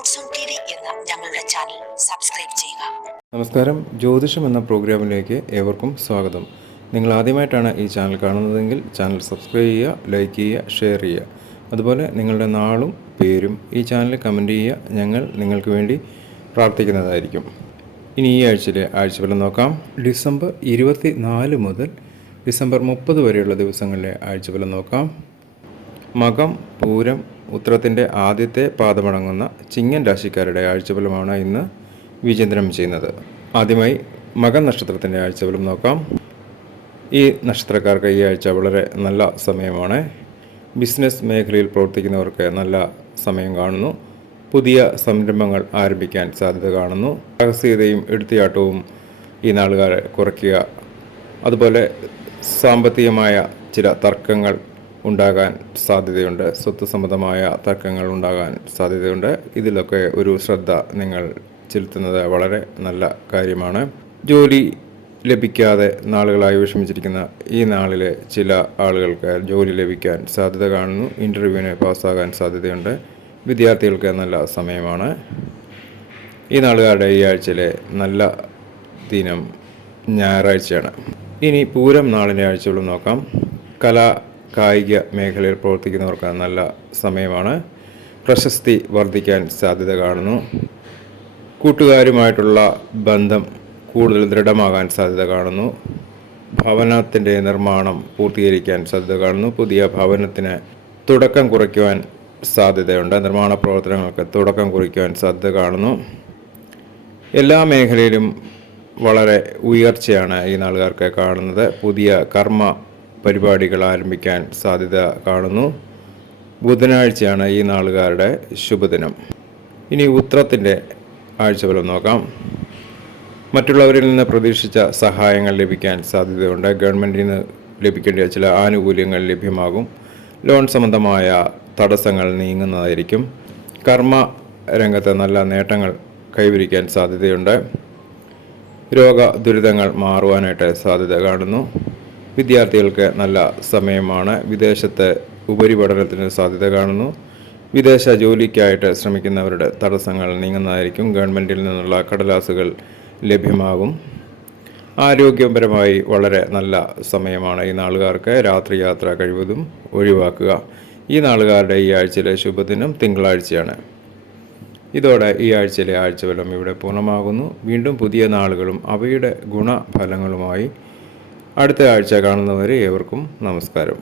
Roads on T V എന്ന ഞങ്ങളുടെ channel subscribe ചെയ്യുക. നമസ്കാരം, ജ്യോതിഷം എന്ന പ്രോഗ്രാമിലേക്ക് ഏവർക്കും സ്വാഗതം. നിങ്ങൾ ആദ്യമായിട്ടാണ് ഈ ചാനൽ കാണുന്നതെങ്കിൽ ചാനൽ സബ്സ്ക്രൈബ് ചെയ്യുക, ലൈക്ക് ചെയ്യുക, ഷെയർ ചെയ്യുക. അതുപോലെ നിങ്ങളുടെ നാളും പേരും ഈ ചാനലിൽ കമൻറ്റ് ചെയ്യുക. ഞങ്ങൾ നിങ്ങൾക്ക് വേണ്ടി പ്രാർത്ഥിക്കുന്നതായിരിക്കും. ഇനി ഈ ആഴ്ചയിലെ ആഴ്ചഫലം നോക്കാം. ഡിസംബർ 24 മുതൽ ഡിസംബർ 30 വരെയുള്ള ദിവസങ്ങളിലെ ആഴ്ചഫലം നോക്കാം. മകം, പൂരം, ഉത്രത്തിൻ്റെ ആദ്യത്തെ പാദമടങ്ങുന്ന ചിങ്ങൻ രാശിക്കാരുടെ ആഴ്ചഫലമാണ് ഇന്ന് വിചിന്തനം ചെയ്യുന്നത്. ആദ്യമായി മകം നക്ഷത്രത്തിൻ്റെ ആഴ്ചഫലം നോക്കാം. ഈ നക്ഷത്രക്കാർക്ക് ഈ ആഴ്ച വളരെ നല്ല സമയമാണ്. ബിസിനസ് മേഖലയിൽ പ്രവർത്തിക്കുന്നവർക്ക് നല്ല സമയം കാണുന്നു. പുതിയ സംരംഭങ്ങൾ ആരംഭിക്കാൻ സാധ്യത കാണുന്നു. സാഹസികതയും എടുത്തിയാട്ടവും ഈ നാളുകാരെ കുറയ്ക്കുക. അതുപോലെ സാമ്പത്തികമായ ചില തർക്കങ്ങൾ ഉണ്ടാകാൻ സാധ്യതയുണ്ട്. സ്വത്ത് സംബന്ധമായ തർക്കങ്ങൾ ഉണ്ടാകാൻ സാധ്യതയുണ്ട്. ഇതിലൊക്കെ ഒരു ശ്രദ്ധ നിങ്ങൾ ചെലുത്തുന്നത് വളരെ നല്ല കാര്യമാണ്. ജോലി ലഭിക്കാതെ നാളുകളായി വിഷമിച്ചിരിക്കുന്ന ഈ നാളിലെ ചില ആളുകൾക്ക് ജോലി ലഭിക്കാൻ സാധ്യത കാണുന്നു. ഇൻ്റർവ്യൂവിന് പാസ്സാകാൻ സാധ്യതയുണ്ട്. വിദ്യാർത്ഥികൾക്ക് നല്ല സമയമാണ്. ഈ നാളുകാരുടെ ഈ ആഴ്ചയിലെ നല്ല ദിനം ഞായറാഴ്ചയാണ്. ഇനി പൂരം നാളിൻ്റെ ആഴ്ചകളും നോക്കാം. കായിക മേഖലയിൽ പ്രവർത്തിക്കുന്നവർക്ക് നല്ല സമയമാണ്. പ്രശസ്തി വർദ്ധിക്കാൻ സാധ്യത കാണുന്നു. കൂട്ടുകാരുമായിട്ടുള്ള ബന്ധം കൂടുതൽ ദൃഢമാകാൻ സാധ്യത കാണുന്നു. ഭവനത്തിൻ്റെ നിർമ്മാണം പൂർത്തീകരിക്കാൻ സാധ്യത കാണുന്നു. പുതിയ ഭവനത്തിന് തുടക്കം കുറിക്കുവാൻ സാധ്യതയുണ്ട്. നിർമ്മാണ പ്രവർത്തനങ്ങൾക്ക് തുടക്കം കുറിക്കുവാൻ സാധ്യത കാണുന്നു. എല്ലാ മേഖലയിലും വളരെ ഉയർച്ചയാണ് ഈ നാളുകാർക്ക് കാണുന്നത്. പുതിയ കർമ്മ പരിപാടികൾ ആരംഭിക്കാൻ സാധ്യത കാണുന്നു. ബുധനാഴ്ചയാണ് ഈ നാളുകാരുടെ ശുഭദിനം. ഇനി ഉത്രത്തിൻ്റെ ആഴ്ചഫലം നോക്കാം. മറ്റുള്ളവരിൽ നിന്ന് പ്രതീക്ഷിച്ച സഹായങ്ങൾ ലഭിക്കാൻ സാധ്യതയുണ്ട്. ഗവൺമെൻറ്റിൽ നിന്ന് ലഭിക്കേണ്ട ചില ആനുകൂല്യങ്ങൾ ലഭ്യമാകും. ലോൺ സംബന്ധമായ തടസ്സങ്ങൾ നീങ്ങുന്നതായിരിക്കും. കർമ്മ രംഗത്ത് നല്ല നേട്ടങ്ങൾ കൈവരിക്കാൻ സാധ്യതയുണ്ട്. രോഗദുരിതങ്ങൾ മാറുവാനായിട്ട് സാധ്യത കാണുന്നു. വിദ്യാർത്ഥികൾക്ക് നല്ല സമയമാണ്. വിദേശത്ത് ഉപരിപഠനത്തിന് സാധ്യത കാണുന്നു. വിദേശ ജോലിക്കായിട്ട് ശ്രമിക്കുന്നവരുടെ തടസ്സങ്ങൾ നീങ്ങുന്നതായിരിക്കും. ഗവൺമെൻറ്റിൽ നിന്നുള്ള കടലാസുകൾ ലഭ്യമാകും. ആരോഗ്യപരമായി വളരെ നല്ല സമയമാണ് ഈ നാളുകാർക്ക്. രാത്രി യാത്ര കഴിവതും ഒഴിവാക്കുക. ഈ നാളുകാരുടെ ഈ ആഴ്ചയിലെ ശുഭദിനം തിങ്കളാഴ്ചയാണ്. ഇതോടെ ഈ ആഴ്ചയിലെ ആഴ്ചഫലം ഇവിടെ പൂർണ്ണമാകുന്നു. വീണ്ടും പുതിയ നാളുകളും അവയുടെ ഗുണഫലങ്ങളുമായി അടുത്ത ആഴ്ച കാണുന്നവരെ ഏവർക്കും നമസ്കാരം.